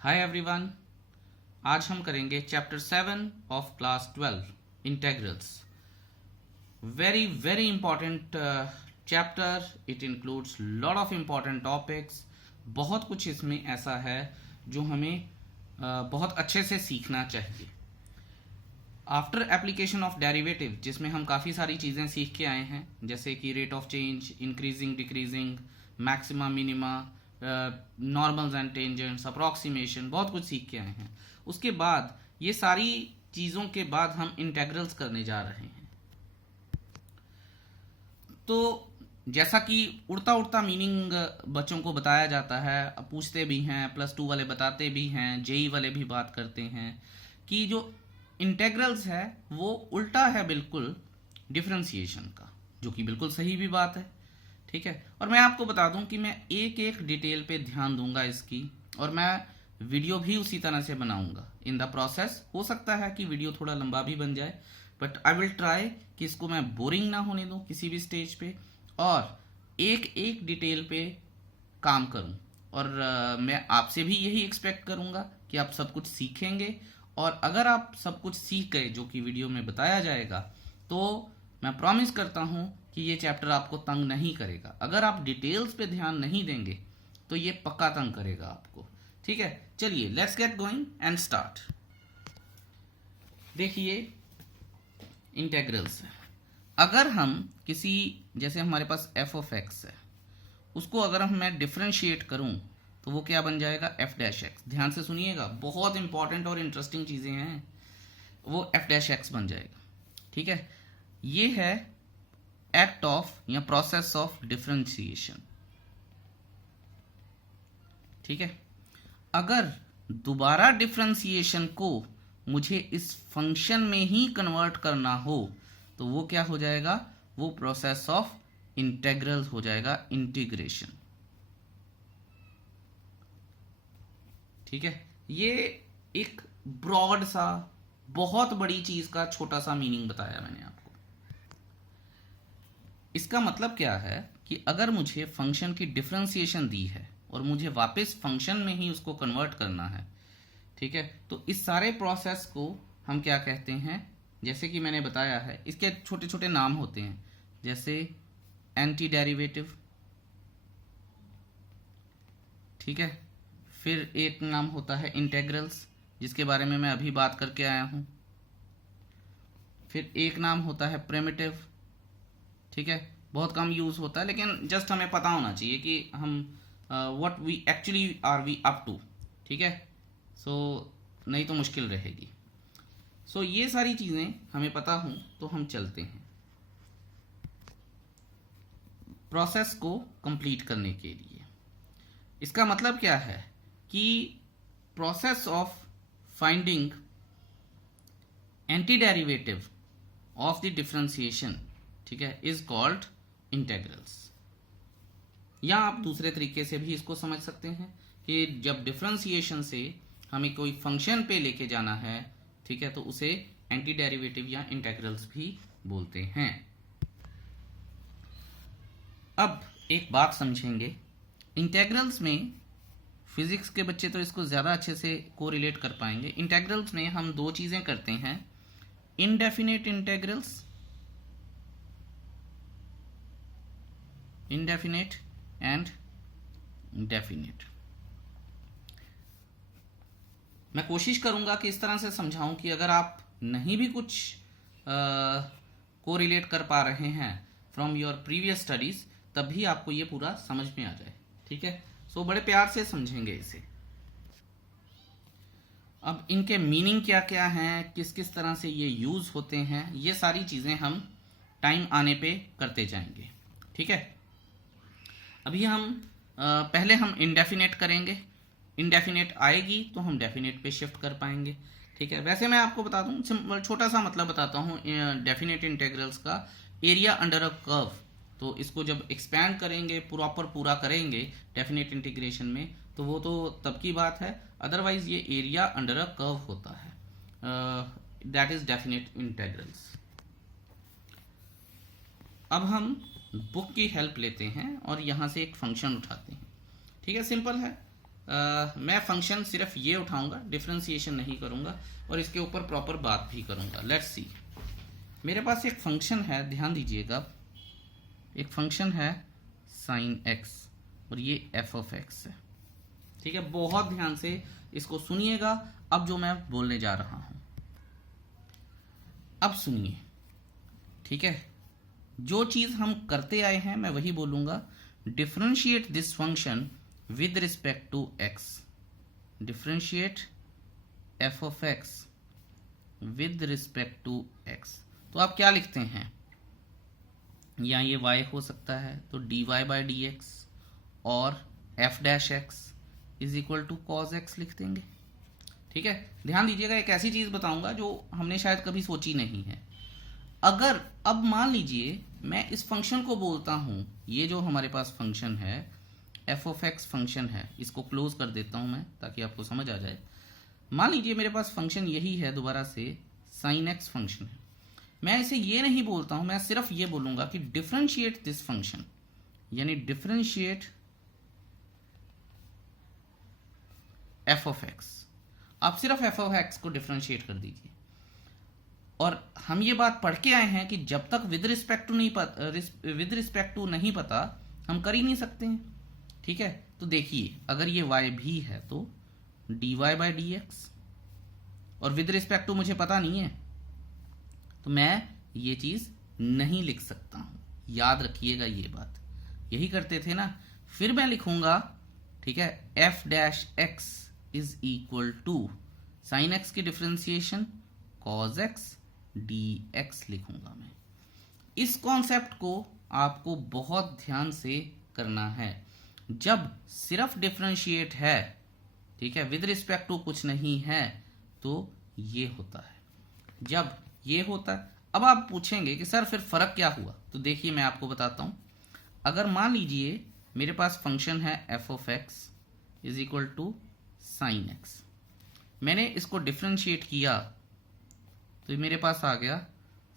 Hi everyone. आज हम करेंगे chapter 7 of class 12 integrals. Very very important chapter. It includes lot of important topics. बहुत कुछ इसमें ऐसा है जो हमें बहुत अच्छे से सीखना चाहिए। आफ्टर एप्लीकेशन ऑफ डेरिवेटिव, जिसमें हम काफ़ी सारी चीज़ें सीख के आए हैं, जैसे कि rate of change, increasing decreasing, maxima minima, normals and tangents, approximation, बहुत कुछ सीख के आए हैं। उसके बाद ये सारी चीज़ों के बाद हम इंटेग्रल्स करने जा रहे हैं। तो जैसा कि उड़ता उड़ता मीनिंग बच्चों को बताया जाता है, पूछते भी हैं, +2 वाले बताते भी हैं, जेई वाले भी बात करते हैं कि जो इंटेग्रल्स है वो उल्टा है बिल्कुल डिफरेंशिएशन का, जो कि बिल्कुल सही भी बात है। ठीक है, और मैं आपको बता दूं कि मैं एक एक डिटेल पे ध्यान दूंगा इसकी, और मैं वीडियो भी उसी तरह से बनाऊंगा इन द प्रोसेस। हो सकता है कि वीडियो थोड़ा लंबा भी बन जाए, बट आई विल ट्राई कि इसको मैं बोरिंग ना होने दूं किसी भी स्टेज पे, और एक एक डिटेल पे काम करूं। और मैं आपसे भी यही एक्सपेक्ट करूंगा कि आप सब कुछ सीखेंगे, और अगर आप सब कुछ सीख गए जो कि वीडियो में बताया जाएगा, तो मैं प्रॉमिस करता हूं कि ये चैप्टर आपको तंग नहीं करेगा। अगर आप डिटेल्स पे ध्यान नहीं देंगे तो ये पक्का तंग करेगा आपको। ठीक है, चलिए let's get going and start. देखिए, इंटेग्रल्स है। अगर हम किसी, जैसे हमारे पास एफ ऑफ एक्स है, उसको अगर मैं डिफरेंशिएट करूं तो वो क्या बन जाएगा, एफ डैश एक्स। ध्यान से सुनिएगा, बहुत इंपॉर्टेंट और इंटरेस्टिंग चीजें हैं। वो एफ डैश एक्स बन जाएगा। ठीक है, ये है एक्ट ऑफ या प्रोसेस ऑफ डिफरेंशिएशन। ठीक है, अगर दोबारा डिफरेंशिएशन को मुझे इस फंक्शन में ही कन्वर्ट करना हो तो वो क्या हो जाएगा, वो प्रोसेस ऑफ इंटेग्रल हो जाएगा, इंटीग्रेशन। ठीक है, ये एक ब्रॉड सा, बहुत बड़ी चीज का छोटा सा मीनिंग बताया मैंने आपको। इसका मतलब क्या है कि अगर मुझे फंक्शन की डिफरेंशिएशन दी है और मुझे वापस फंक्शन में ही उसको कन्वर्ट करना है, ठीक है, तो इस सारे प्रोसेस को हम क्या कहते हैं, जैसे कि मैंने बताया है, इसके छोटे छोटे नाम होते हैं, जैसे एंटी डेरिवेटिव। ठीक है, फिर एक नाम होता है इंटेग्रल्स, जिसके बारे में मैं अभी बात करके आया हूं। फिर एक नाम होता है प्रिमिटिव। ठीक है, बहुत कम यूज होता है, लेकिन जस्ट हमें पता होना चाहिए कि हम what we actually are we up to. ठीक है, सो नहीं तो मुश्किल रहेगी। सो ये सारी चीजें हमें पता हो तो हम चलते हैं प्रोसेस को कंप्लीट करने के लिए। इसका मतलब क्या है कि process of finding anti derivative of the differentiation, ठीक है, इज कॉल्ड इंटेग्रल्स। या आप दूसरे तरीके से भी इसको समझ सकते हैं कि जब डिफरेंशिएशन से हमें कोई फंक्शन पे लेके जाना है, ठीक है, तो उसे एंटी डेरिवेटिव या इंटेग्रल्स भी बोलते हैं। अब एक बात समझेंगे, इंटेग्रल्स में फिजिक्स के बच्चे तो इसको ज्यादा अच्छे से कोरिलेट कर पाएंगे। इंटेग्रल्स में हम दो चीजें करते हैं, indefinite integrals, indefinite and definite। मैं कोशिश करूंगा कि इस तरह से समझाऊं कि अगर आप नहीं भी कुछ कोरिलेट कर पा रहे हैं फ्रॉम योर प्रीवियस स्टडीज, तब भी आपको ये पूरा समझ में आ जाए। ठीक है, सो बड़े प्यार से समझेंगे इसे। अब इनके मीनिंग क्या क्या हैं, किस किस तरह से ये यूज होते हैं, ये सारी चीजें हम टाइम आने पे करते जाएंगे। ठीक है, अभी हम पहले हम इंडेफिनेट करेंगे। इंडेफिनेट आएगी तो हम डेफिनेट पे शिफ्ट कर पाएंगे। ठीक है, वैसे मैं आपको बता दूं, छोटा सा मतलब बताता हूं डेफिनेट इंटेग्रल्स का, एरिया अंडर अ कर्व। तो इसको जब एक्सपैंड करेंगे, प्रॉपर पूरा करेंगे डेफिनेट इंटीग्रेशन में, तो वो तो तब की बात है, अदरवाइज ये एरिया अंडर अ कर्व होता है, दैट इज डेफिनेट इंटेग्रल्स। अब हम बुक की हेल्प लेते हैं और यहां से एक फंक्शन उठाते हैं। ठीक है, सिंपल है, मैं फंक्शन सिर्फ ये उठाऊंगा, डिफरेंशिएशन नहीं करूंगा और इसके ऊपर प्रॉपर बात भी करूंगा। लेट्स सी, मेरे पास एक फंक्शन है, ध्यान दीजिएगा, एक फंक्शन है साइन एक्स और ये एफ ऑफ एक्स है। ठीक है, बहुत ध्यान से इसको सुनिएगा अब जो मैं बोलने जा रहा हूं। अब सुनिए, ठीक है, जो चीज हम करते आए हैं मैं वही बोलूंगा। Differentiate this function with respect to x, differentiate f of x with respect to x. तो आप क्या लिखते हैं, या ये y हो सकता है तो dy बाई डी एक्स और f dash x is equal to cos x लिख देंगे। ठीक है, ध्यान दीजिएगा, एक ऐसी चीज बताऊंगा जो हमने शायद कभी सोची नहीं है। अगर अब मान लीजिए मैं इस फंक्शन को बोलता हूं, ये जो हमारे पास फंक्शन है एफ ऑफ एक्स फंक्शन है, इसको क्लोज कर देता हूं मैं ताकि आपको समझ आ जाए। मान लीजिए मेरे पास फंक्शन यही है, दोबारा से साइन एक्स फंक्शन है। मैं इसे ये नहीं बोलता हूं, मैं सिर्फ ये बोलूंगा कि डिफरेंशिएट दिस फंक्शन, यानी डिफरेंशिएट एफ ऑफ एक्स। आप सिर्फ एफ ऑफ एक्स को डिफरेंशिएट कर दीजिए। और हम ये बात पढ़ के आए हैं कि जब तक विद रिस्पेक्ट टू नहीं पता हम कर ही नहीं सकते हैं। ठीक है, तो देखिए अगर ये y भी है तो dy बाई डी एक्स, और विद रिस्पेक्ट टू मुझे पता नहीं है तो मैं ये चीज नहीं लिख सकता हूं। याद रखिएगा ये बात, यही करते थे ना। फिर मैं लिखूंगा, ठीक है, F dash x is equal to sine X की differentiation cos x D X लिखूंगा मैं। इस कॉन्सेप्ट को आपको बहुत ध्यान से करना है। जब सिर्फ डिफरेंशिएट है, ठीक है, विद रिस्पेक्ट टू कुछ नहीं है, तो ये होता है। जब ये होता है, अब आप पूछेंगे कि सर फिर फर्क क्या हुआ, तो देखिए मैं आपको बताता हूं। अगर मान लीजिए मेरे पास फंक्शन है f of x is equal to sine x, मैंने इसको डिफरेंशिएट किया तो मेरे पास आ गया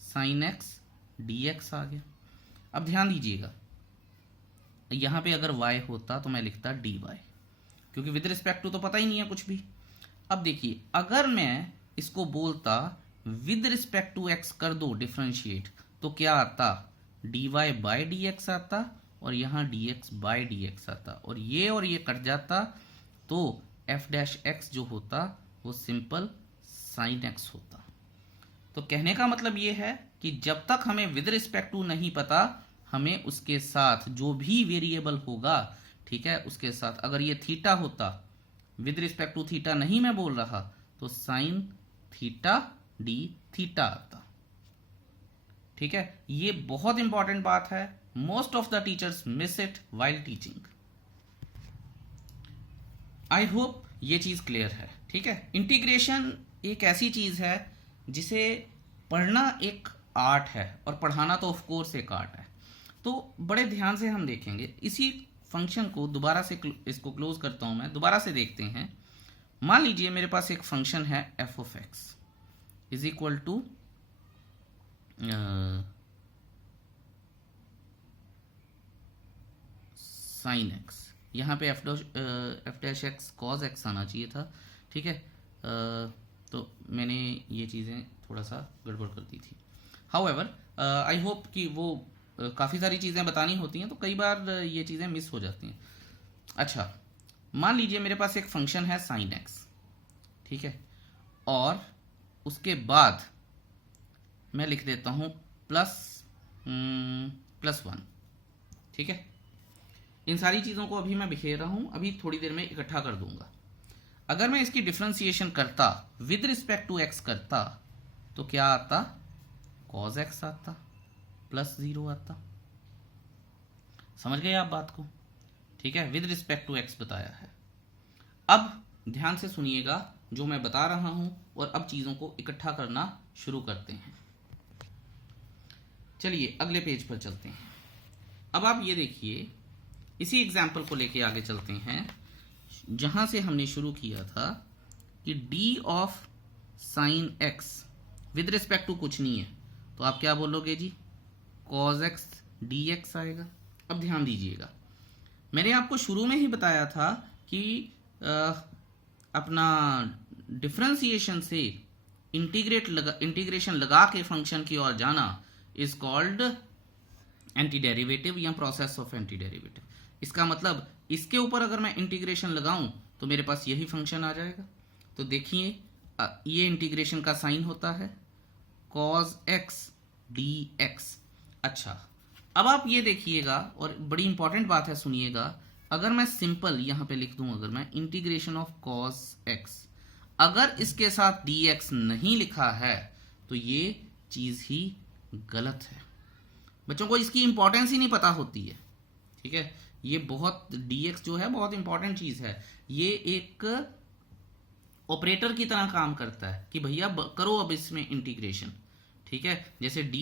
साइन एक्स डी एक्स आ गया। अब ध्यान दीजिएगा, यहां पे अगर y होता तो मैं लिखता dy, क्योंकि विद रिस्पेक्ट टू तो पता ही नहीं है कुछ भी। अब देखिए अगर मैं इसको बोलता विद रिस्पेक्ट टू एक्स कर दो डिफरेंशिएट, तो क्या आता, dy बाई डी एक्स आता और यहां dx बाई डी एक्स आता, और ये कट जाता, तो f डैश एक्स जो होता वो सिंपल साइन एक्स होता। तो कहने का मतलब ये है कि जब तक हमें विद रिस्पेक्ट टू नहीं पता, हमें उसके साथ जो भी वेरिएबल होगा, ठीक है, उसके साथ अगर ये थीटा होता, विद रिस्पेक्ट टू थीटा नहीं मैं बोल रहा, तो साइन थीटा डी थीटा आता। ठीक है, ये बहुत इंपॉर्टेंट बात है, most of the teachers miss it while teaching. I hope ये चीज क्लियर है। ठीक है, इंटीग्रेशन एक ऐसी चीज है जिसे पढ़ना एक आर्ट है और पढ़ाना तो ऑफ कोर्स एक आर्ट है। तो बड़े ध्यान से हम देखेंगे इसी फंक्शन को। दोबारा से इसको क्लोज करता हूं मैं, दोबारा से देखते हैं। मान लीजिए मेरे पास एक फंक्शन है f of x is equal to sine x, यहां पे f dash x cos x आना चाहिए था। ठीक है, तो मैंने ये चीज़ें थोड़ा सा गड़बड़ कर दी थी। हाउएवर आई होप कि वो काफ़ी सारी चीज़ें बतानी होती हैं तो कई बार ये चीज़ें मिस हो जाती हैं। अच्छा, मान लीजिए मेरे पास एक फंक्शन है साइन एक्स, ठीक है, और उसके बाद मैं लिख देता हूँ प्लस वन। ठीक है, इन सारी चीज़ों को अभी मैं बिखेर रहा हूँ, अभी थोड़ी देर में इकट्ठा कर दूंगा। अगर मैं इसकी डिफरेंशिएशन करता, विद रिस्पेक्ट टू एक्स करता, तो क्या आता, कॉज एक्स आता, प्लस 0 आता। समझ गए आप बात को? ठीक है, विद रिस्पेक्ट टू एक्स बताया है। अब ध्यान से सुनिएगा जो मैं बता रहा हूं, और अब चीजों को इकट्ठा करना शुरू करते हैं। चलिए अगले पेज पर चलते हैं। अब आप ये देखिए, इसी एग्जाम्पल को लेके आगे चलते हैं जहां से हमने शुरू किया था कि d of sine x with respect to कुछ नहीं है, तो आप क्या बोलोगे जी, कॉज एक्स डी एक्स आएगा। अब ध्यान दीजिएगा, मैंने आपको शुरू में ही बताया था कि अपना डिफरेंशिएशन से इंटीग्रेशन लगा के फंक्शन की ओर जाना इज कॉल्ड एंटी डेरिवेटिव या प्रोसेस ऑफ एंटी डेरिवेटिव। इसका मतलब इसके ऊपर अगर मैं इंटीग्रेशन लगाऊं तो मेरे पास यही फंक्शन आ जाएगा। तो देखिए ये इंटीग्रेशन का साइन होता है cos x dx। अच्छा, अब आप ये देखिएगा और बड़ी इंपॉर्टेंट बात है, सुनिएगा। अगर मैं सिंपल यहां पे लिख दूं, अगर मैं इंटीग्रेशन ऑफ cos x, अगर इसके साथ dx नहीं लिखा है तो ये चीज ही गलत है। बच्चों को इसकी इंपॉर्टेंस ही नहीं पता होती है, ठीक है। ये बहुत dx जो है बहुत इंपॉर्टेंट चीज है। ये एक ऑपरेटर की तरह काम करता है कि भैया करो अब इसमें इंटीग्रेशन, ठीक है। जैसे d,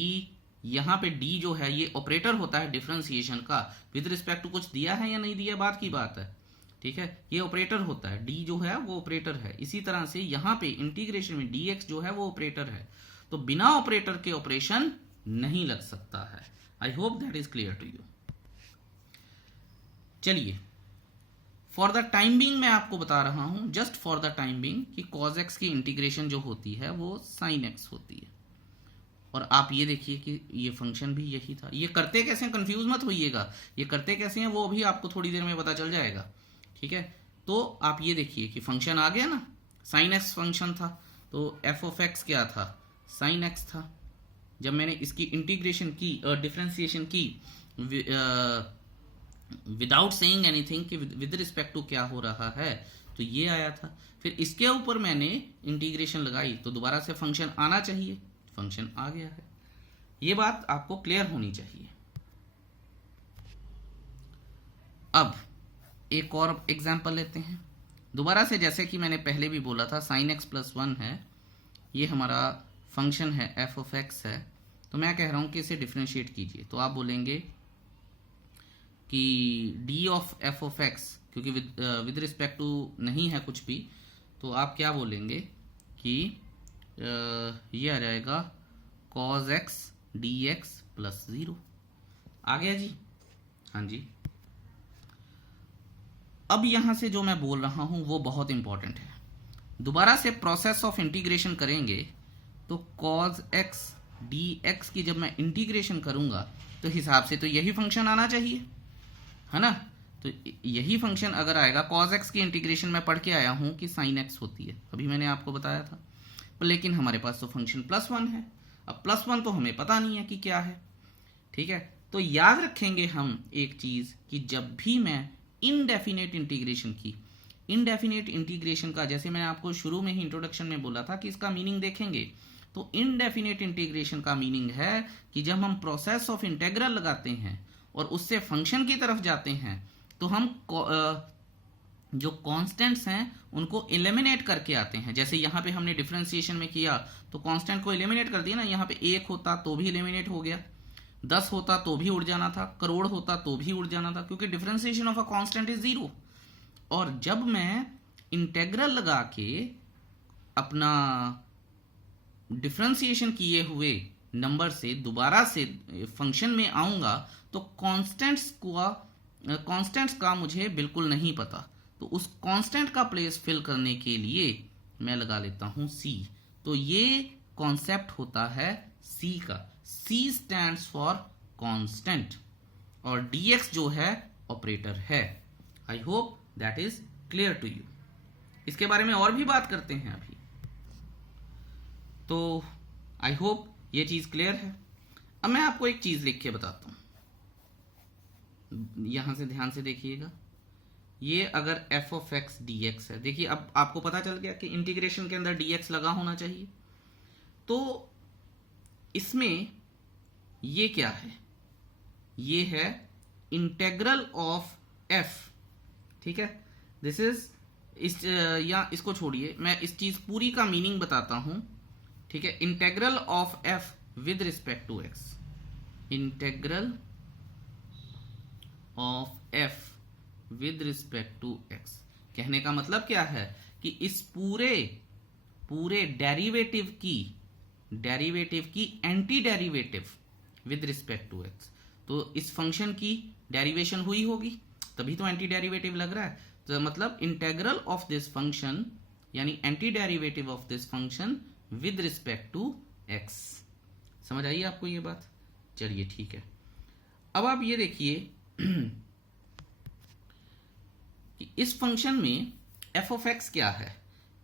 यहां पे d जो है ये ऑपरेटर होता है डिफरेंशिएशन का, विद रिस्पेक्ट टू कुछ दिया है या नहीं दिया बात की बात है, ठीक है। ये ऑपरेटर होता है, d जो है वो ऑपरेटर है। इसी तरह से यहां पे इंटीग्रेशन में dx जो है वो ऑपरेटर है, तो बिना ऑपरेटर के ऑपरेशन नहीं लग सकता है। I hope that is clear to you. चलिए, फॉर द टाइम बीइंग मैं आपको बता रहा हूं, just for the time being, कि cos x की इंटीग्रेशन जो होती है वो sin x होती है। और आप ये देखिए कि ये फंक्शन भी यही था। ये करते कैसे हैं, कंफ्यूज मत होइएगा, ये करते कैसे हैं वो भी आपको थोड़ी देर में पता चल जाएगा, ठीक है। तो आप ये देखिए कि फंक्शन आ गया ना, sin x फंक्शन था, तो f ऑफ x क्या था, sin x था। जब मैंने इसकी इंटीग्रेशन की, डिफरेंशिएशन की विदाउट सेइंग एनीथिंग कि विद रिस्पेक्ट टू क्या हो रहा है, तो ये आया था। फिर इसके ऊपर मैंने इंटीग्रेशन लगाई तो दोबारा से फंक्शन आना चाहिए, फंक्शन आ गया है। ये बात आपको क्लियर होनी चाहिए। अब एक और एग्जांपल लेते हैं दोबारा से। जैसे कि मैंने पहले भी बोला था, sin x प्लस 1 है, ये हमारा फंक्शन है, f ऑफ x है। तो मैं कह रहा हूं कि इसे डिफरेंशिएट कीजिए, तो आप बोलेंगे कि d of f of x, क्योंकि विद रिस्पेक्ट टू नहीं है कुछ भी, तो आप क्या बोलेंगे कि ये आ जाएगा cos x dx प्लस 0। आ गया जी? हाँ जी। अब यहां से जो मैं बोल रहा हूं वो बहुत इंपॉर्टेंट है। दोबारा से प्रोसेस ऑफ इंटीग्रेशन करेंगे तो cos x dx की जब मैं इंटीग्रेशन करूंगा तो हिसाब से तो यही फंक्शन आना चाहिए, है ना। तो यही फंक्शन अगर आएगा, cos x की इंटीग्रेशन में पढ़ के आया हूं कि sin x होती है, अभी मैंने आपको बताया था। लेकिन हमारे पास तो फंक्शन प्लस 1 है। अब प्लस 1 तो हमें पता नहीं है कि क्या है, ठीक है। तो याद रखेंगे हम एक चीज कि जब भी मैं इनडेफिनेट इंटीग्रेशन की, इनडेफिनेट इंटीग्रेशन का, जैसे मैंने आपको शुरू में ही इंट्रोडक्शन में बोला था कि इसका मीनिंग देखेंगे, तो इनडेफिनेट इंटीग्रेशन का मीनिंग है कि जब हम प्रोसेस ऑफ इंटेग्रल लगाते हैं और उससे फंक्शन की तरफ जाते हैं तो हम जो कांस्टेंट्स हैं उनको एलिमिनेट करके आते हैं। जैसे यहाँ पे हमने डिफरेंशिएशन में किया तो कांस्टेंट को एलिमिनेट कर दिया ना। यहाँ पे 1 होता तो भी एलिमिनेट हो गया, 10 होता तो भी उड़ जाना था, करोड़ होता तो भी उड़ जाना था, क्योंकि differentiation of a constant is 0। और जब मैं इंटेग्रल लगा के अपना डिफरेंशिएशन किए हुए नंबर से दोबारा से फंक्शन में आऊंगा तो कांस्टेंट्स का मुझे बिल्कुल नहीं पता, तो उस कांस्टेंट का प्लेस फिल करने के लिए मैं लगा लेता हूं c। तो ये कॉन्सेप्ट होता है c का। c स्टैंड्स फॉर कांस्टेंट और dx जो है ऑपरेटर है। I hope that is clear to you. इसके बारे में और भी बात करते हैं अभी, तो आई होप ये चीज क्लियर है। अब मैं आपको एक चीज लिख के बताता हूं, यहां से ध्यान से देखिएगा। ये अगर f ऑफ x dx है, देखिए अब आपको पता चल गया कि इंटीग्रेशन के अंदर dx लगा होना चाहिए। तो इसमें ये क्या है, ये है इंटेग्रल ऑफ f, ठीक है। दिस इज या इसको छोड़िए, मैं इस चीज पूरी का मीनिंग बताता हूं, ठीक है। Integral of f with respect to x, integral of f with respect to x, कहने का मतलब क्या है कि इस पूरे डेरिवेटिव की anti derivative with respect to x, तो इस फंक्शन की डेरिवेशन हुई होगी तभी तो एंटी डेरिवेटिव लग रहा है। तो मतलब इंटेग्रल ऑफ दिस फंक्शन यानी anti derivative of this function with respect to x. समझ आई आपको ये बात? चलिए ठीक है। अब आप ये देखिए कि इस फंक्शन में एफ ऑफ एक्स क्या है।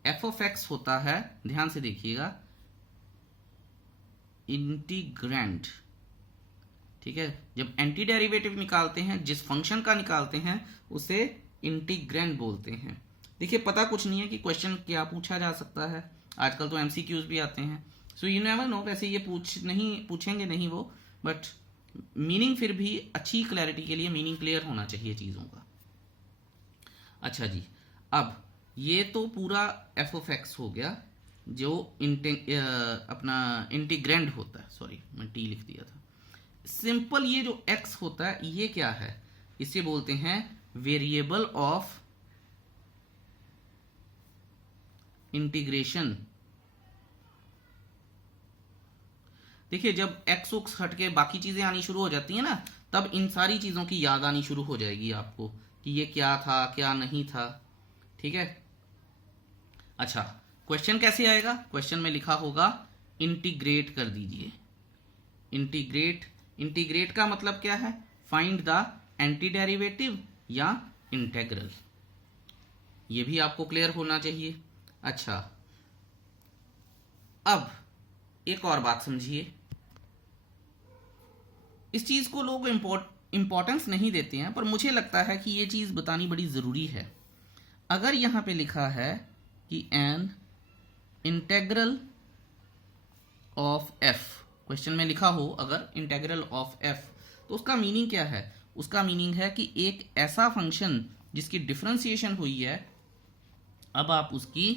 एफ ऑफ एक्स होता है, ध्यान से देखिएगा, इंटीग्रैंड। ठीक है, जब एंटी डेरिवेटिव निकालते हैं, जिस फंक्शन का निकालते हैं उसे इंटीग्रैंड बोलते हैं। देखिए पता कुछ नहीं है कि क्वेश्चन क्या पूछा जा सकता है, आजकल तो एमसीक्यूज भी आते हैं, सो यू नेवर नो। वैसे ये पूछेंगे नहीं वो, बट मीनिंग फिर भी अच्छी क्लैरिटी के लिए मीनिंग क्लियर होना चाहिए चीज़ों का। अच्छा जी, अब ये तो पूरा एफ ऑफ एक्स हो गया जो अपना इंटीग्रैंड होता है। सॉरी मैं टी लिख दिया था। सिंपल ये जो एक्स होता है ये क्या है, इसे बोलते हैं वेरिएबल ऑफ इंटीग्रेशन। देखिए जब एक्स उक्स हटके बाकी चीजें आनी शुरू हो जाती है ना, तब इन सारी चीजों की याद आनी शुरू हो जाएगी आपको कि ये क्या था क्या नहीं था। ठीक है, अच्छा क्वेश्चन कैसे आएगा? क्वेश्चन में लिखा होगा इंटीग्रेट कर दीजिए। इंटीग्रेट का मतलब क्या है? फाइंड द एंटी डेरिवेटिव या इंटेग्रल। ये भी आपको क्लियर होना चाहिए। अच्छा, अब एक और बात समझिए, इस चीज को लोग इंपॉर्टेंस नहीं देते हैं, पर मुझे लगता है कि ये चीज बतानी बड़ी जरूरी है। अगर यहां पे लिखा है कि an integral of F, question में लिखा हो अगर इंटेग्रल ऑफ एफ, तो उसका मीनिंग क्या है? उसका मीनिंग है कि एक ऐसा फंक्शन जिसकी डिफरेंशिएशन हुई है, अब आप उसकी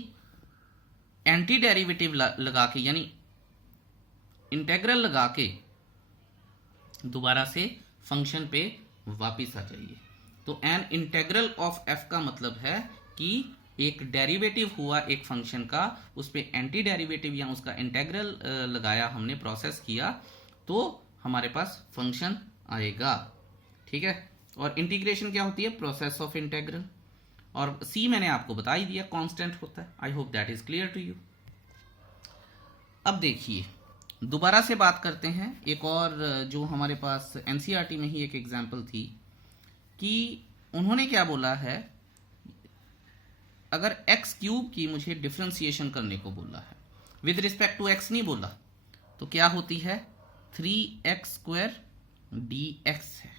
एंटी डेरिवेटिव लगा के यानी इंटेग्रल लगा के दोबारा से फंक्शन पे वापस आ जाइए। तो एन इंटेग्रल ऑफ एफ का मतलब है कि एक डेरिवेटिव हुआ एक फंक्शन का, उस पे एंटी डेरिवेटिव या उसका इंटेग्रल लगाया हमने, प्रोसेस किया, तो हमारे पास फंक्शन आएगा। ठीक है, और इंटीग्रेशन क्या होती है? Process of integral. और सी मैंने आपको बता ही दिया कांस्टेंट होता है। I hope that is clear to you. अब देखिए दोबारा से बात करते हैं एक और, जो हमारे पास एनसीईआरटी में ही एक एग्जाम्पल थी कि उन्होंने क्या बोला है, अगर एक्स क्यूब की मुझे डिफरेंशिएशन करने को बोला है, विद रिस्पेक्ट टू एक्स नहीं बोला, तो क्या होती है? 3x² dx है।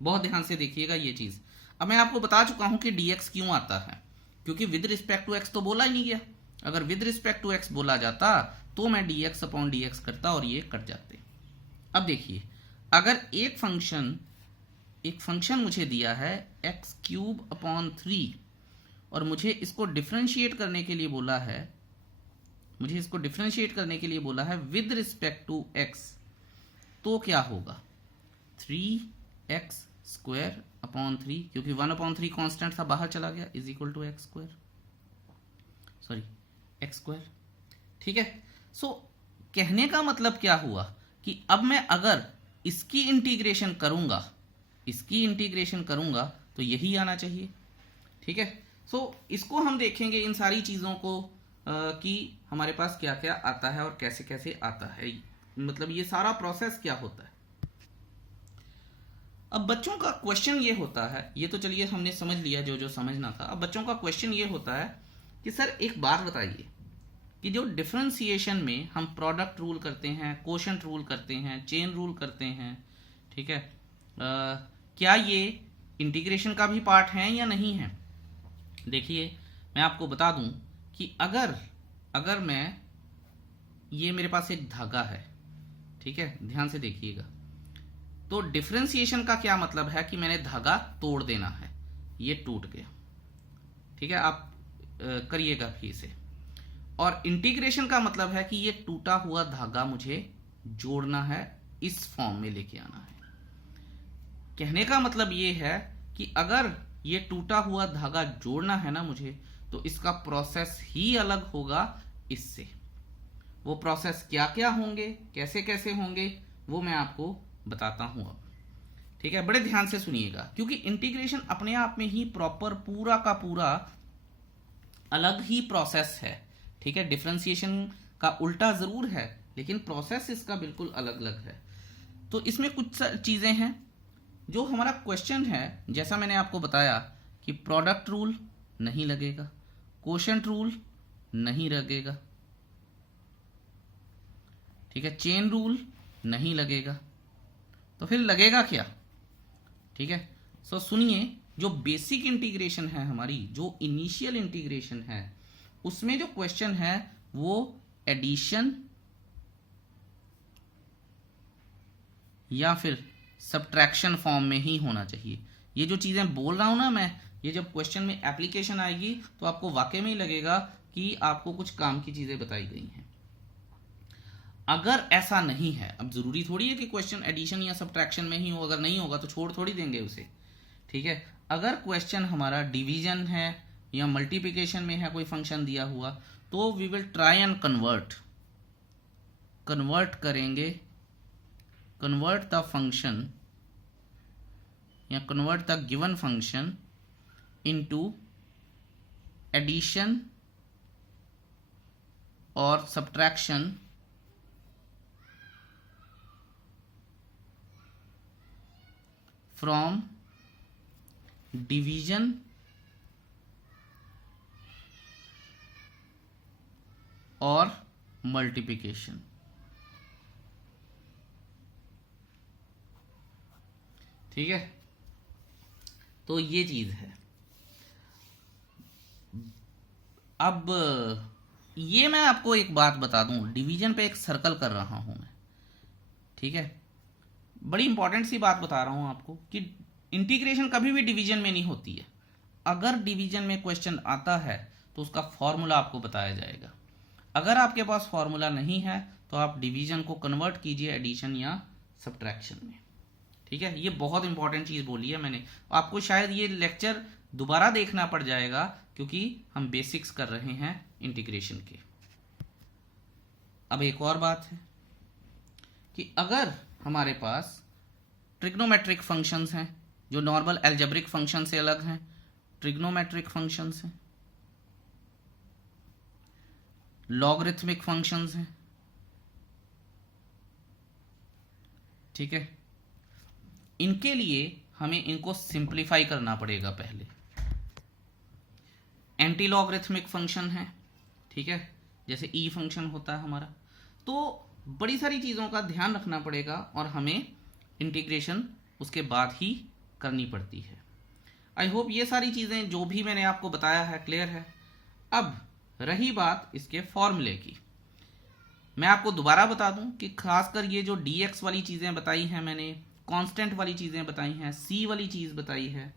बहुत ध्यान से देखिएगा ये चीज। अब मैं आपको बता चुका हूं कि dx क्यों आता है, क्योंकि विद रिस्पेक्ट टू एक्स तो बोला ही नहीं गया। अगर विद रिस्पेक्ट टू एक्स बोला जाता तो मैं dx अपॉन dx करता और ये कट जाते। अब देखिए, अगर एक फंक्शन मुझे दिया है x³ अपॉन 3 और मुझे इसको डिफरेंशिएट करने के लिए बोला है, विद रिस्पेक्ट टू x, तो क्या होगा? 3x² अपॉन 3, क्योंकि 1/3 कांस्टेंट था, बाहर चला गया, इज इक्वल टू x²। ठीक है, सो कहने का मतलब क्या हुआ कि अब मैं अगर इसकी इंटीग्रेशन करूंगा तो यही आना चाहिए। ठीक है, सो इसको हम देखेंगे इन सारी चीजों को कि हमारे पास क्या क्या आता है और कैसे कैसे आता है, मतलब ये सारा प्रोसेस क्या होता है। अब बच्चों का क्वेश्चन ये होता है, ये तो चलिए हमने समझ लिया जो समझना था। अब बच्चों का क्वेश्चन ये होता है कि सर एक बात बताइए कि जो डिफरेंशिएशन में हम प्रोडक्ट रूल करते हैं, कोशेंट रूल करते हैं, चेन रूल करते हैं, ठीक है, क्या ये इंटीग्रेशन का भी पार्ट है या नहीं है? देखिए मैं आपको बता दूं कि अगर मैं, ये मेरे पास एक धागा है, ठीक है, ध्यान से देखिएगा, तो डिफरेंशिएशन का क्या मतलब है कि मैंने धागा तोड़ देना है, ये टूट गया। ठीक है, आप करिएगा फिर से। और इंटीग्रेशन का मतलब है कि ये टूटा हुआ धागा मुझे जोड़ना है, इस फॉर्म में लेके आना है। कहने का मतलब ये है कि अगर ये टूटा हुआ धागा जोड़ना है ना मुझे, तो इसका प्रोसेस ही अलग होगा इससे। वो प्रोसेस क्या क्या होंगे, कैसे कैसे होंगे, वो मैं आपको बताता हूं अब। ठीक है, बड़े ध्यान से सुनिएगा, क्योंकि इंटीग्रेशन अपने आप में ही प्रॉपर पूरा का पूरा अलग ही प्रोसेस है। ठीक है, डिफरेंशिएशन का उल्टा जरूर है, लेकिन प्रोसेस इसका बिल्कुल अलग अलग है। तो इसमें कुछ चीजें हैं जो हमारा क्वेश्चन है, जैसा मैंने आपको बताया कि प्रोडक्ट रूल नहीं लगेगा, कोशेंट रूल नहीं लगेगा, ठीक है, चेन रूल नहीं लगेगा, तो फिर लगेगा क्या? ठीक है, सो सुनिए, जो बेसिक इंटीग्रेशन है हमारी, जो इनिशियल इंटीग्रेशन है, उसमें जो क्वेश्चन है वो एडिशन या फिर सब्ट्रैक्शन फॉर्म में ही होना चाहिए। ये जो चीजें बोल रहा हूं ना मैं, ये जब क्वेश्चन में एप्लीकेशन आएगी तो आपको वाकई में ही लगेगा कि आपको कुछ काम की चीजें बताई गई हैं। अगर ऐसा नहीं है, अब जरूरी थोड़ी है कि क्वेश्चन एडिशन या सब्ट्रैक्शन में ही हो, अगर नहीं होगा तो छोड़ थोड़ी देंगे उसे। ठीक है, अगर क्वेश्चन हमारा डिवीजन है या मल्टीप्लिकेशन में है, कोई फंक्शन दिया हुआ, तो we will try and convert करेंगे, कन्वर्ट द फंक्शन या convert the given function into addition और सब्ट्रैक्शन फ्रॉम डिवीजन और मल्टीप्लिकेशन। ठीक है, तो ये चीज है। अब ये मैं आपको एक बात बता दूं, डिवीजन पे एक सर्कल कर रहा हूं मैं। ठीक है, बड़ी इंपॉर्टेंट सी बात बता रहा हूं आपको कि इंटीग्रेशन कभी भी डिवीजन में नहीं होती है। अगर डिवीजन में क्वेश्चन आता है तो उसका फॉर्मूला आपको बताया जाएगा। अगर आपके पास फॉर्मूला नहीं है तो आप डिवीजन को कन्वर्ट कीजिए एडिशन या सब्ट्रैक्शन में। ठीक है, ये बहुत इंपॉर्टेंट चीज बोली है मैंने। आपको शायद ये लेक्चर दोबारा देखना पड़ जाएगा, क्योंकि हम बेसिक्स कर रहे हैं इंटीग्रेशन के। अब एक और बात है कि अगर हमारे पास ट्रिग्नोमेट्रिक फंक्शंस हैं, जो नॉर्मल अलजेब्रिक फंक्शन से अलग हैं, ट्रिग्नोमेट्रिक फंक्शंस हैं, लॉगरिथमिक फंक्शंस हैं। ठीक है, इनके लिए हमें इनको सिंप्लीफाई करना पड़ेगा पहले। एंटी लॉगरिथमिक फंक्शन है, ठीक है, जैसे ई फंक्शन होता है हमारा। तो बड़ी सारी चीज़ों का ध्यान रखना पड़ेगा और हमें इंटीग्रेशन उसके बाद ही करनी पड़ती है। आई होप ये सारी चीज़ें जो भी मैंने आपको बताया है क्लियर है। अब रही बात इसके फॉर्मूले की, मैं आपको दोबारा बता दूं कि खासकर ये जो dx वाली चीज़ें बताई हैं मैंने, कांस्टेंट वाली चीज़ें बताई हैं, c वाली चीज़ बताई है,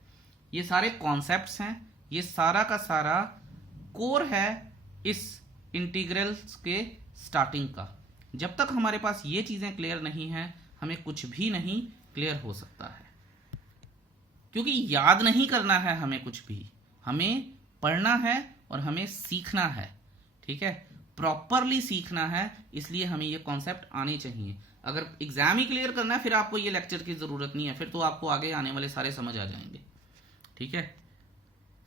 ये सारे कॉन्सेप्ट्स हैं। ये सारा का सारा कोर है इस इंटीग्रल्स के स्टार्टिंग का। जब तक हमारे पास ये चीज़ें क्लियर नहीं हैं, हमें कुछ भी नहीं क्लियर हो सकता है, क्योंकि याद नहीं करना है हमें कुछ भी, हमें पढ़ना है और हमें सीखना है। ठीक है, प्रॉपरली सीखना है, इसलिए हमें ये कॉन्सेप्ट आने चाहिए। अगर एग्जाम ही क्लियर करना है फिर आपको ये लेक्चर की जरूरत नहीं है, फिर तो आपको आगे आने वाले सारे समझ आ जाएंगे। ठीक है,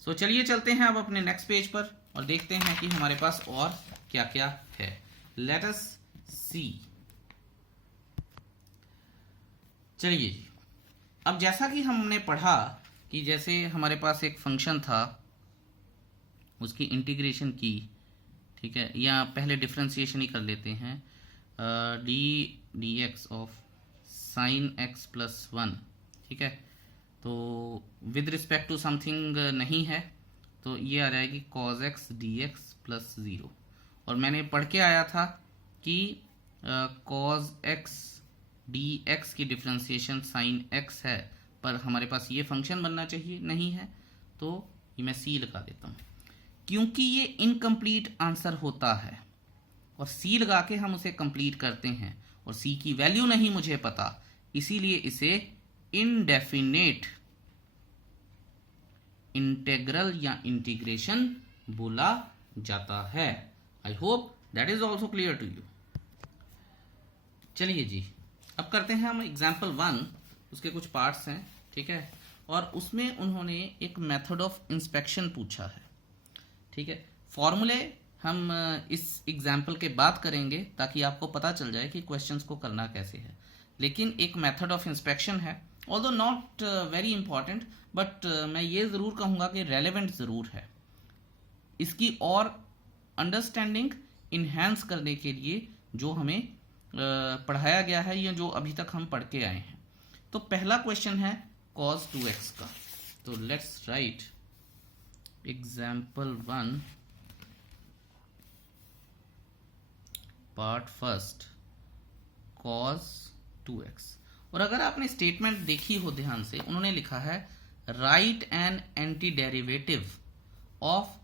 सो चलिए चलते हैं अब अपने नेक्स्ट पेज पर और देखते हैं कि हमारे पास और क्या क्या है। लेट अस सी। चलिए जी, अब जैसा कि हमने पढ़ा कि जैसे हमारे पास एक फंक्शन था, उसकी इंटीग्रेशन की, ठीक है, या पहले डिफरेंशिएशन ही कर लेते हैं, D x of sine x plus 1। ठीक है, तो विद रिस्पेक्ट टू समथिंग नहीं है, तो ये आ जाएगी cos x D x plus 0। और मैंने पढ़ के आया था कि कॉज एक्स डी एक्स की डिफरेंशिएशन साइन एक्स है, पर हमारे पास ये फंक्शन बनना चाहिए, नहीं है, तो ये मैं सी लगा देता हूँ, क्योंकि ये इनकम्प्लीट आंसर होता है और सी लगा के हम उसे कंप्लीट करते हैं और सी की वैल्यू नहीं मुझे पता, इसीलिए इसे इनडेफिनेट इंटेग्रल या इंटीग्रेशन बोला जाता है। I hope that is also clear to you. चलिए जी, अब करते हैं हम एग्जाम्पल 1 उसके कुछ पार्ट्स हैं, ठीक है, और उसमें उन्होंने एक मेथड ऑफ इंस्पेक्शन पूछा है, ठीक है। फॉर्मूले हम इस एग्जाम्पल के बाद करेंगे ताकि आपको पता चल जाए कि क्वेश्चंस को करना कैसे है, लेकिन एक मेथड ऑफ इंस्पेक्शन है, although not very important, but मैं ये ज़रूर कहूँगा कि रेलेवेंट ज़रूर है। इसकी और अंडरस्टैंडिंग इन्हेंस करने के लिए जो हमें पढ़ाया गया है या जो अभी तक हम पढ़ के आए हैं। तो पहला क्वेश्चन है cos 2x का, तो let's write example 1 part first cos 2x। और अगर आपने स्टेटमेंट देखी हो ध्यान से, उन्होंने लिखा है right an anti derivative of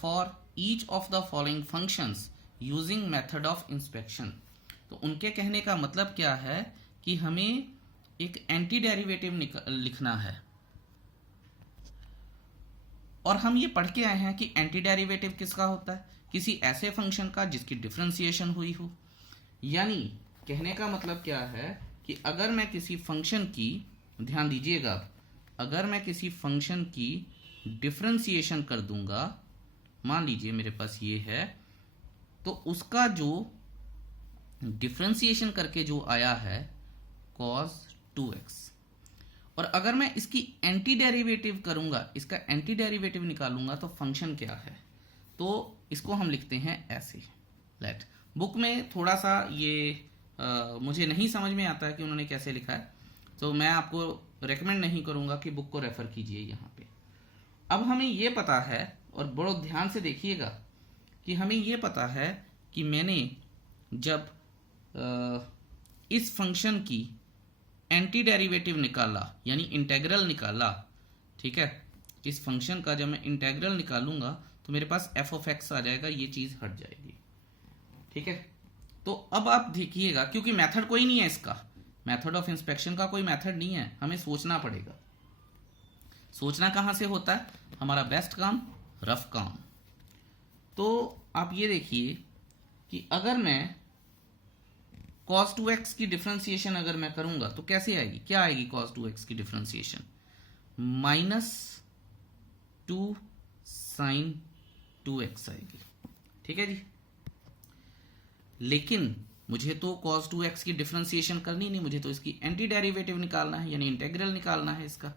for each of the following functions using method of inspection. तो उनके कहने का मतलब क्या है कि हमें एक एंटी डेरिवेटिव लिखना है, और हम ये पढ़ के आए हैं कि एंटी डेरिवेटिव किसका होता है, किसी ऐसे फंक्शन का जिसकी डिफरेंशिएशन हुई हो। यानी कहने का मतलब क्या है कि अगर मैं किसी फंक्शन की, ध्यान दीजिएगा, अगर मैं किसी फंक्शन की डिफरेंशिएशन कर दूंगा, मान लीजिए मेरे पास ये है, तो उसका जो डिफरेंशिएशन करके जो आया है cos 2x, और अगर मैं इसकी एंटी डेरिवेटिव करूंगा, इसका एंटी डेरिवेटिव निकालूंगा, तो फंक्शन क्या है, तो इसको हम लिखते हैं ऐसे। लेट बुक में थोड़ा सा ये मुझे नहीं समझ में आता है कि उन्होंने कैसे लिखा है, तो मैं आपको रेकमेंड नहीं करूंगा कि बुक को रेफर कीजिए यहाँ पे। अब हमें ये पता है, और बड़ो ध्यान से देखिएगा, कि हमें ये पता है कि मैंने जब इस फंक्शन की एंटी डेरिवेटिव निकाला, यानी इंटेग्रल निकाला, ठीक है, इस फंक्शन का जब मैं इंटेग्रल निकालूंगा तो मेरे पास f ऑफ x आ जाएगा, ये चीज हट जाएगी, ठीक है। तो अब आप देखिएगा, क्योंकि मेथड कोई नहीं है इसका, मेथड ऑफ इंस्पेक्शन का कोई मेथड नहीं है, हमें सोचना पड़ेगा। सोचना कहां से होता है, हमारा बेस्ट काम रफ काम। तो आप ये देखिए कि अगर मैं cos 2x की डिफरेंशिएशन अगर मैं करूंगा तो कैसे आएगी, क्या आएगी cos 2x की डिफरेंशिएशन, -2 sin 2x आएगी, ठीक है जी। लेकिन मुझे तो cos 2x की डिफरेंशिएशन करनी नहीं, मुझे तो इसकी एंटी डेरिवेटिव निकालना है, यानी इंटेग्रल निकालना है इसका,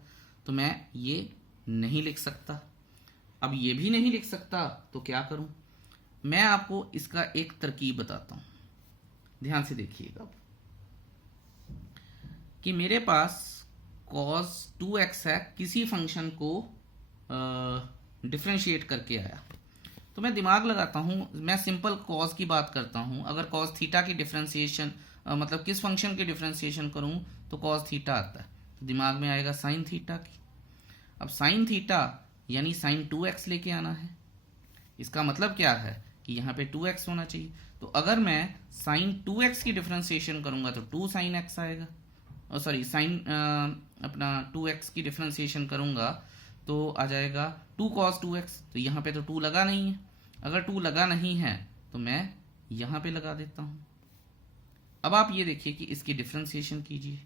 तो मैं ये नहीं लिख सकता। अब ये भी नहीं लिख सकता तो क्या करूं, मैं आपको इसका एक तरकीब बताता हूं, ध्यान से देखिएगा कि मेरे पास cos 2x है, किसी फंक्शन को डिफरेंशिएट करके आया, तो मैं दिमाग लगाता हूं, मैं सिंपल cos की बात करता हूं। अगर cos थीटा की डिफरेंशिएशन मतलब किस फंक्शन की डिफरेंशिएशन करूं तो cos थीटा आता है, तो दिमाग में आएगा sin थीटा की। अब sin थीटा यानी sin 2x लेके आना है, इसका मतलब क्या है कि यहाँ पे 2x होना चाहिए। तो अगर मैं sin 2x की डिफरेंशिएशन करूंगा तो 2 sin x आएगा, और सॉरी sin अपना 2x की डिफरेंशिएशन करूंगा तो आ जाएगा 2 cos 2x। तो यहाँ पे तो 2 लगा नहीं है, अगर 2 लगा नहीं है तो मैं यहाँ पे लगा देता हूँ। अब आप ये देखिए कि इसकी डिफरेंशिएशन कीजिए,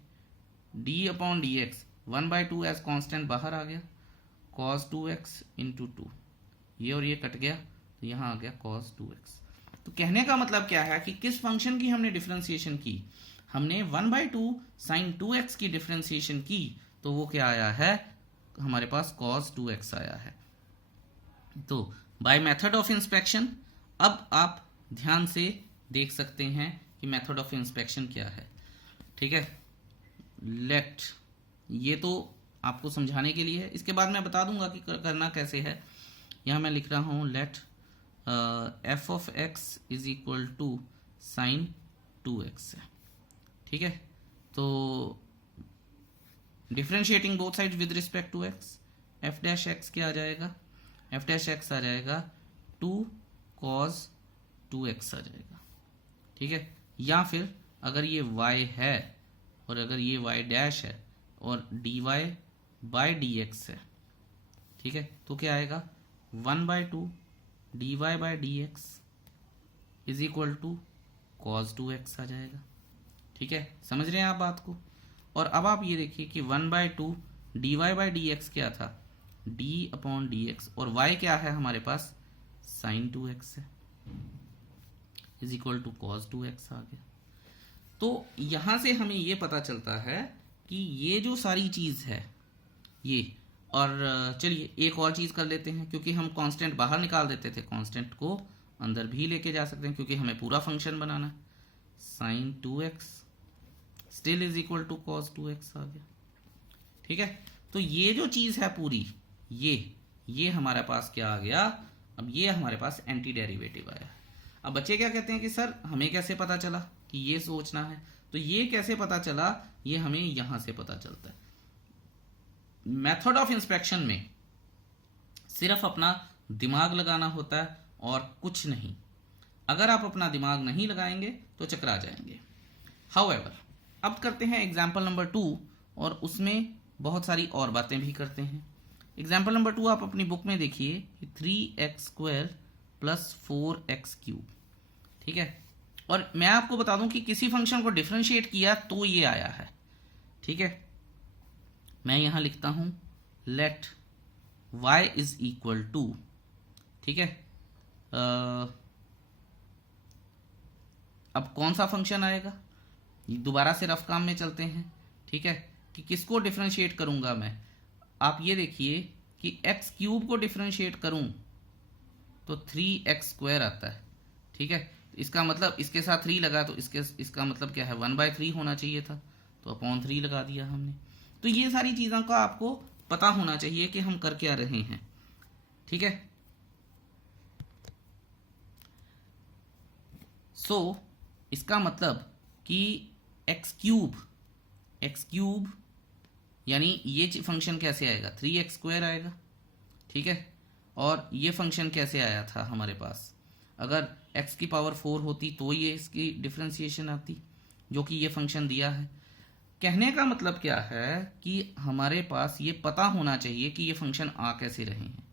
d/dx 1/2 एज कांस्टेंट बाहर आ गया, cos 2x इंटू 2, ये और ये कट गया, तो यहाँ आ गया cos 2x। तो कहने का मतलब क्या है कि किस फंक्शन की हमने डिफरेंशिएशन की, हमने 1/2 sin 2x की डिफरेंशिएशन की, तो वो क्या आया है, हमारे पास cos 2x आया है। तो बाय मेथड ऑफ इंस्पेक्शन, अब आप ध्यान से देख सकते हैं कि मेथड ऑफ इंस्पेक्शन क्या है, ठीक है। लेट, ये तो आपको समझाने के लिए है, इसके बाद मैं बता दूंगा कि करना कैसे है। यहाँ मैं लिख रहा हूँ let f of x is equal to sine 2x है, ठीक है। तो differentiating both side with respect to x, f dash x क्या आ जाएगा, f डैश x आ जाएगा 2 cos 2x आ जाएगा, ठीक है। या फिर अगर ये y है और अगर ये y डैश है और dy बाय dx है, ठीक है, तो क्या आएगा 1/2 dy by dx is equal to cos 2x आ जाएगा, ठीक है। समझ रहे हैं आप बात को। और अब आप ये देखिए कि 1/2 dy बाई डी एक्स क्या था, d अपॉन डी एक्स, और y क्या है हमारे पास, साइन 2x है, is equal to cos 2x आ गया। तो यहां से हमें ये पता चलता है कि ये जो सारी चीज है ये, और चलिए एक और चीज कर लेते हैं, क्योंकि हम कांस्टेंट बाहर निकाल देते थे, कांस्टेंट को अंदर भी लेके जा सकते हैं, क्योंकि हमें पूरा फंक्शन बनाना है। Sine 2x still is equal to cos 2x आ गया। ठीक है, तो ये जो चीज है पूरी, ये हमारे पास क्या आ गया, अब ये हमारे पास एंटी डेरिवेटिव आया। अब बच्चे क्या कहते हैं कि सर हमें कैसे पता चला कि ये सोचना है, तो ये कैसे पता चला, ये हमें यहां से पता चलता है। मेथड ऑफ इंस्पेक्शन में सिर्फ अपना दिमाग लगाना होता है और कुछ नहीं। अगर आप अपना दिमाग नहीं लगाएंगे तो चकरा जाएंगे। हाउएवर, अब करते हैं एग्जाम्पल नंबर 2, और उसमें बहुत सारी और बातें भी करते हैं। एग्जाम्पल नंबर 2 आप अपनी बुक में देखिए, 3x² प्लस 4x³। ठीक है, और मैं आपको बता दूं कि किसी फंक्शन को डिफरेंशिएट किया तो ये आया है। ठीक है, मैं यहां लिखता हूं let y is equal to, ठीक है, अब कौन सा फंक्शन आएगा, दोबारा से रफ काम में चलते हैं। ठीक है, कि किसको डिफरेंशिएट करूंगा मैं, आप ये देखिए कि x³ को डिफरेंशिएट करूं तो 3x² आता है। ठीक है, इसका मतलब इसके साथ 3 लगा तो इसका मतलब क्या है, 1/3 होना चाहिए था, तो अपॉन 3 लगा दिया हमने। तो ये सारी चीज़ों का आपको पता होना चाहिए कि हम कर क्या रहे हैं। ठीक है, सो इसका मतलब कि x³ यानी ये फंक्शन कैसे आएगा, 3x² आएगा। ठीक है, और ये फंक्शन कैसे आया था हमारे पास, अगर x की पावर 4 होती तो ये इसकी डिफरेंशिएशन आती, जो कि ये फंक्शन दिया है। कहने का मतलब क्या है कि हमारे पास ये पता होना चाहिए कि ये फंक्शन आ कैसे रहे हैं।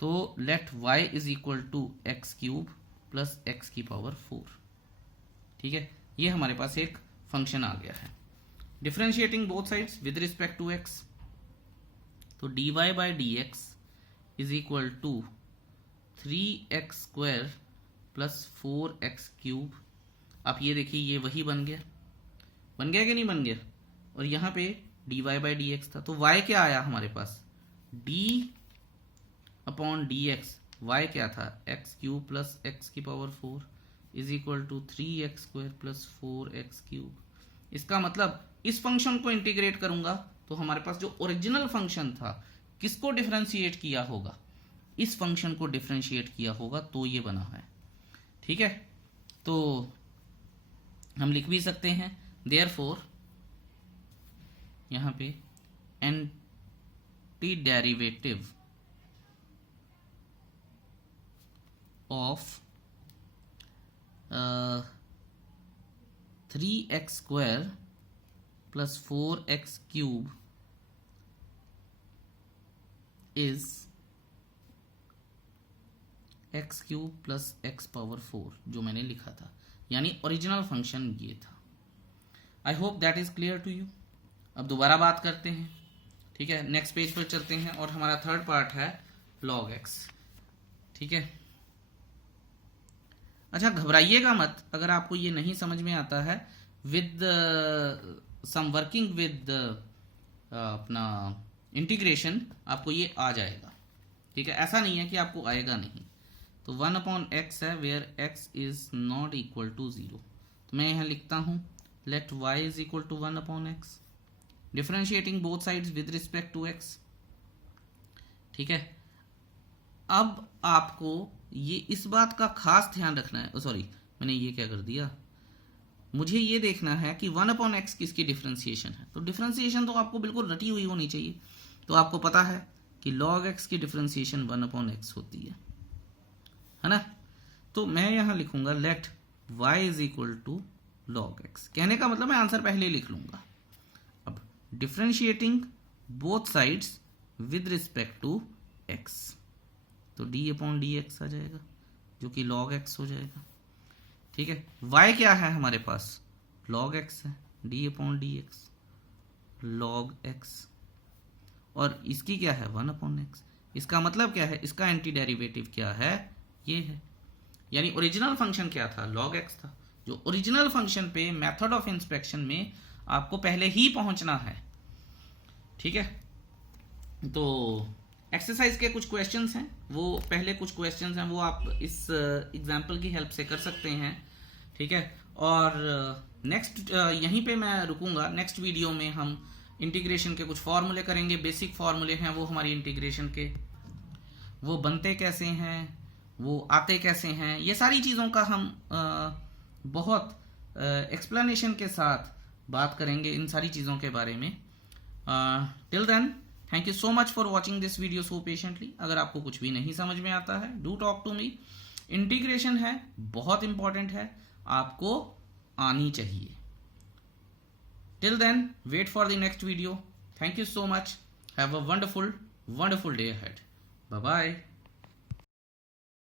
तो let y is equal to x³ plus x की पावर 4। ठीक है, ये हमारे पास एक फंक्शन आ गया है। Differentiating both sides with respect to x, तो dy by d x is equal to 3x² plus 4x³। आप ये देखिए ये वही बन गया कि नहीं बन गया, और यहाँ पे dy बाई डी एक्स था, तो y क्या आया हमारे पास, d upon d x, y क्या था, x³ प्लस x की power 4 is equal to 3x² plus 4x³। इसका मतलब इस फंक्शन को इंटीग्रेट करूंगा तो हमारे पास जो ओरिजिनल फंक्शन था किसको डिफरेंशिएट किया होगा, इस फंक्शन को डिफरेंशिएट किया होगा, तो ये बना है। ठीक है, तो हम लिख भी सकते हैं देयरफॉर यहां पे anti derivative of 3x² plus 4x³ is x³ plus x power 4, जो मैंने लिखा था, यानी ओरिजिनल फंक्शन ये था। I hope that is clear to you. अब दोबारा बात करते हैं। ठीक है, नेक्स्ट पेज पर चलते हैं, और हमारा थर्ड पार्ट है log x। ठीक है, अच्छा घबराइएगा मत अगर आपको ये नहीं समझ में आता है, विद सम वर्किंग विद अपना इंटीग्रेशन आपको ये आ जाएगा। ठीक है, ऐसा नहीं है कि आपको आएगा नहीं। तो 1/x है where x is not equal to 0, तो मैं यहाँ लिखता हूँ let y is equal to 1/x, differentiating both sides with respect to x। ठीक है, अब आपको ये इस बात का खास ध्यान रखना है, सॉरी मैंने ये क्या कर दिया, मुझे ये देखना है कि 1/x किसकी डिफरेंशिएशन है। तो डिफरेंशिएशन तो आपको बिल्कुल रटी हुई होनी चाहिए, तो आपको पता है कि log x की डिफरेंशिएशन 1/x होती है ना। तो मैं यहां लिखूंगा let y is equal to log x, कहने का मतलब मैं आंसर पहले लिख लूंगा। अब differentiating both sides with respect to x, तो d अपॉन डी एक्स आ जाएगा, जो कि log x हो जाएगा। ठीक है, y क्या है हमारे पास, log x है, d upon d x, log x, और इसकी क्या है 1/x। इसका मतलब क्या है, इसका एंटी डेरिवेटिव क्या है, ये है। यानी ओरिजिनल फंक्शन क्या था, log x था। जो ओरिजिनल फंक्शन पे मेथड ऑफ इंस्पेक्शन में आपको पहले ही पहुंचना है, ठीक है। तो एक्सरसाइज के कुछ क्वेश्चंस हैं, वो पहले कुछ क्वेश्चंस हैं वो आप इस एग्जांपल की हेल्प से कर सकते हैं, ठीक है। और नेक्स्ट यहीं पे मैं रुकूंगा। नेक्स्ट वीडियो में हम इंटीग्रेशन के कुछ फॉर्मूले करेंगे, बेसिक फॉर्मूले हैं वो हमारी इंटीग्रेशन के, वो बनते कैसे हैं, वो आते कैसे हैं, ये सारी चीज़ों का हम बहुत एक्सप्लेनेशन के साथ बात करेंगे इन सारी चीज़ों के बारे में। Till then thank you so much for watching this video so patiently. अगर आपको कुछ भी नहीं समझ में आता है, do talk to me. Integration है, बहुत इंपॉर्टेंट है, आपको आनी चाहिए। Till then, wait for the next video. Thank you so much. Have a wonderful day ahead. Bye bye.